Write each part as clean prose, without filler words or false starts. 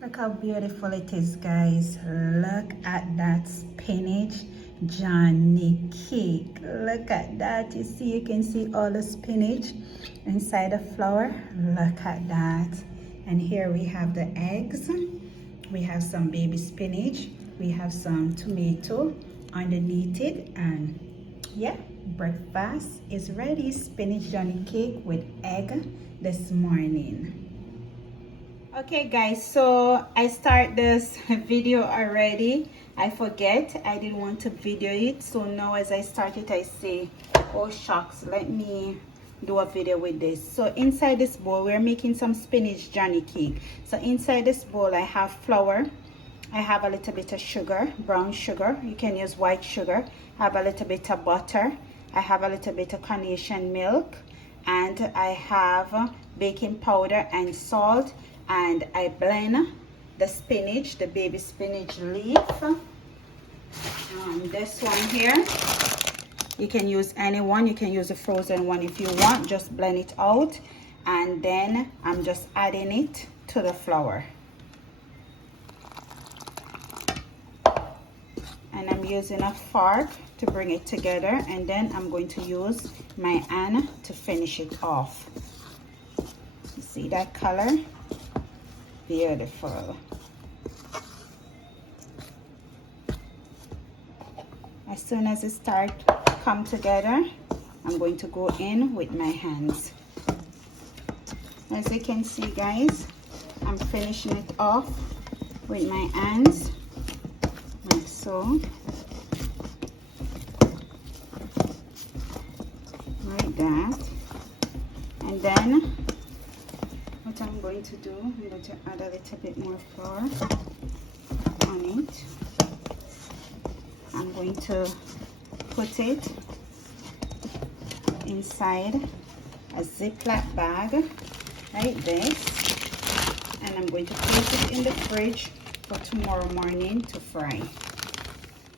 Look how beautiful it is, guys. Look at that spinach Johnny cake. Look at that. You see, you can see all the spinach inside the flour. Look at that. And here we have the eggs. We have some baby spinach. We have some tomato underneath it. And yeah, breakfast is ready. Spinach Johnny cake with egg this morning. Okay guys, so I start this video already. I forget, I didn't want to video it, so now as I start it I say, oh shucks, let me do a video with this. So inside this bowl we're making some spinach Johnny cake. So inside this bowl I have flour, I have a little bit of sugar, brown sugar, you can use white sugar, I have a little bit of butter, I have a little bit of carnation milk, and I have baking powder and salt. And I blend the spinach, the baby spinach leaf. This one here, you can use any one, you can use a frozen one if you want, just blend it out. And then I'm just adding it to the flour. And I'm using a fork to bring it together, and then I'm going to use my hand to finish it off. You see that color? Beautiful. As soon as it starts come together, I'm going to go in with my hands. As you can see guys, I'm finishing it off with my hands like so, like that. And then what I'm going to do, I'm going to add a little bit more flour on it. I'm going to put it inside a Ziploc bag like this, and I'm going to place it in the fridge for tomorrow morning to fry.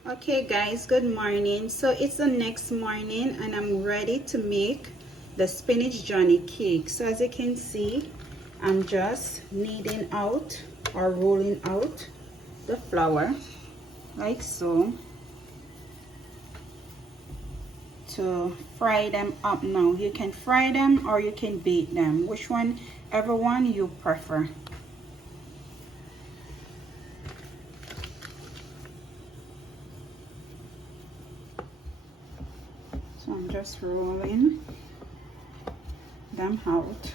Okay guys, good morning. So it's the next morning and I'm ready to make the spinach Johnny cake. So as you can see, I'm just kneading out or rolling out the flour like so to fry them up. Now you can fry them or you can bake them, which one, everyone you prefer. So I'm just rolling them out.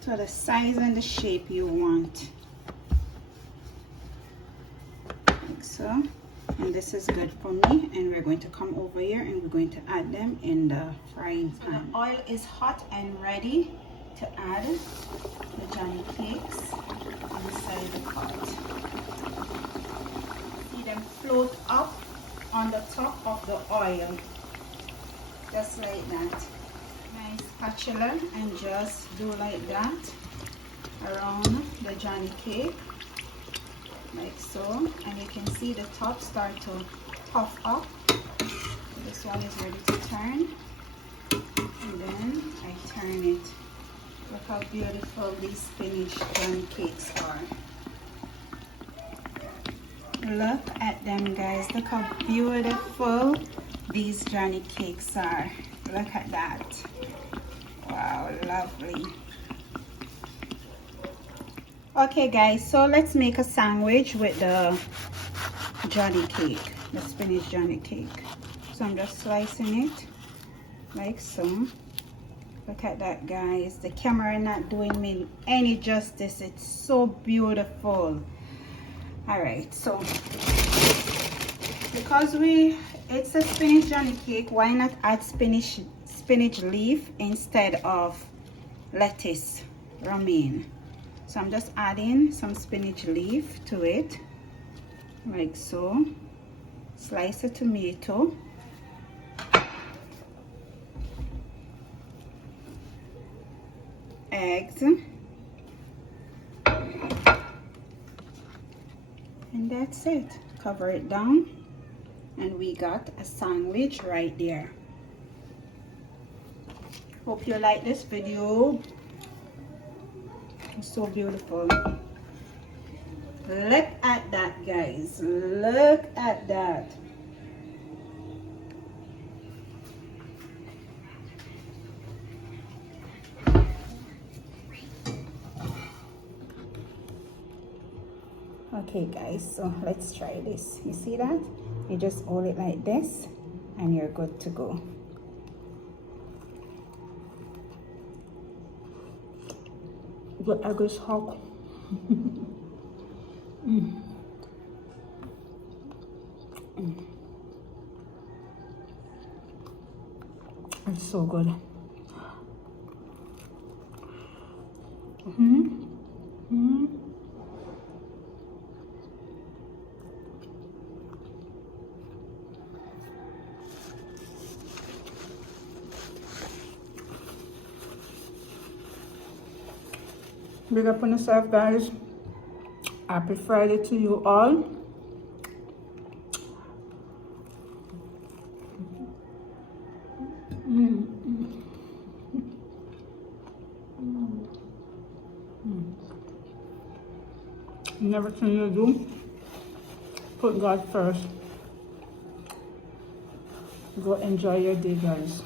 So the size and the shape you want, like so. And this is good for me, and we're going to come over here and we're going to add them in the frying pan. So the oil is hot and ready to add the Johnny cakes inside the pot. See them float up on the top of the oil, just like that. Nice spatula, and just do like that around the Johnny cake, like so. And you can see the top start to puff up. This one is ready to turn, and then I turn it. Look how beautiful these spinach Johnny cakes are. Look at them guys, look how beautiful these Johnny cakes are. Look at that. Wow, lovely. Okay guys, so let's make a sandwich with the Johnny cake, the spinach Johnny cake. So I'm just slicing it like so. Look at that guys, the camera not doing me any justice. It's so beautiful. All right, so because it's a spinach Johnny cake, why not add spinach leaf instead of lettuce romaine? So I'm just adding some spinach leaf to it like so. Slice a tomato, eggs, and that's it. Cover it down and we got a sandwich right there. Hope you like this video. It's so beautiful. Look at that, guys. Look at that. Okay guys, so let's try this. You see that? You just hold it like this and you're good to go. The egg is hot. It's so good. Big up on yourself, guys. Happy Friday to you all. And everything you do, put God first. Go enjoy your day, guys.